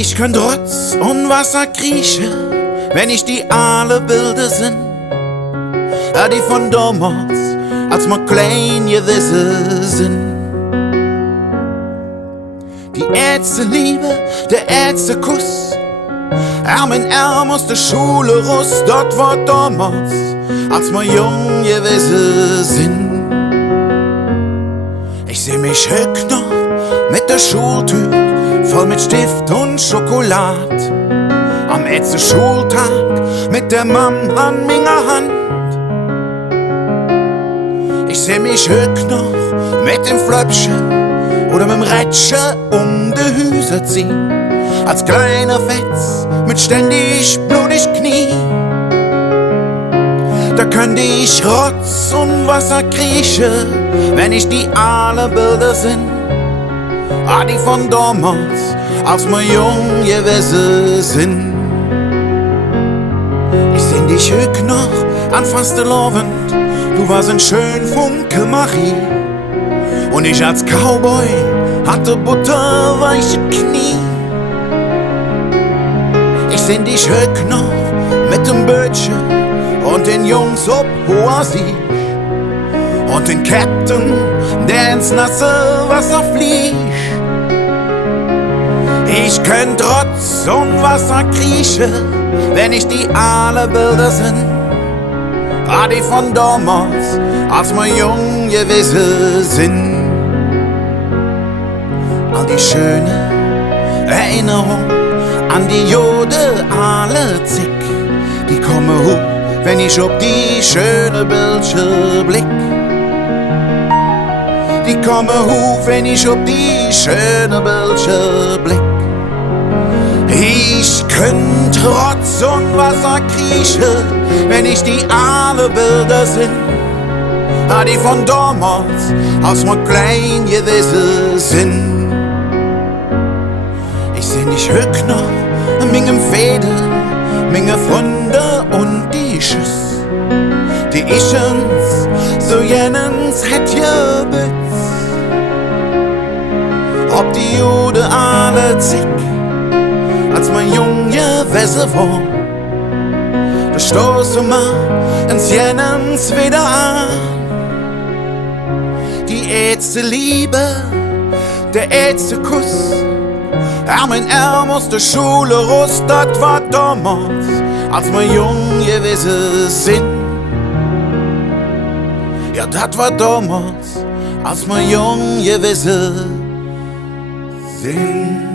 Ich könnt Rotz und Wasser kriechen, wenn ich die alle Bilder sind. Die von damals, als wir klein gewesen sind. Die erste Liebe, der erste Kuss, Arm in Arm aus der Schule Russ. Dort war damals, als wir jung gewesen sind. Ich seh mich heute noch mit der Schultüte voll mit Stift und Schokolad. Am ersten Schultag mit der Mam an meiner Hand. Ich seh mich heute noch mit dem Flöpschen oder mit dem Rätschen um die Hüse ziehen. Als kleiner Fetz mit ständig blutig Knie. Da könnte ich Rotz und Wasser kriechen, wenn ich die alle Bilder sind. Die von damals, als wir jung gewesen sind. Ich seh dich heute noch anfasst lovend, du warst ein schön Funke Marie. Und ich als Cowboy hatte butterweiche Knie. Ich seh dich heute noch mit dem Bötchen und den Jungs ob hoher See. Und den Captain, der ins nasse Wasser fliegt. Ich könnt Rotz und Wasser kriechen, wenn ich die alle Bilder sind. Die von damals, als wir jung gewesen sind. All die schöne Erinnerungen an die Jode alle zick, die kommen hoch, wenn ich ob die schöne Bildchen blick. Die kommen hoch, wenn ich ob die schöne Bildchen blick. Ich könnt Rotz und Wasser kriechen, wenn ich die alle Bilder sind. Die von damals, als wir klein gewesen sind. Ich seh dich heute noch in meinem Fäden, meine Freunde und die Schüss, die ich uns so jennens hätt gebützt. Ob die Jude alle zick, als mein Junge gewesen war, da stoßen wir ins Jennens wieder an. Die erste Liebe, der erste Kuss, Arm in Arm aus der Schule Russ. Das war damals, als wir jung gewesen sind. Ja, das war damals, als wir jung gewesen sind.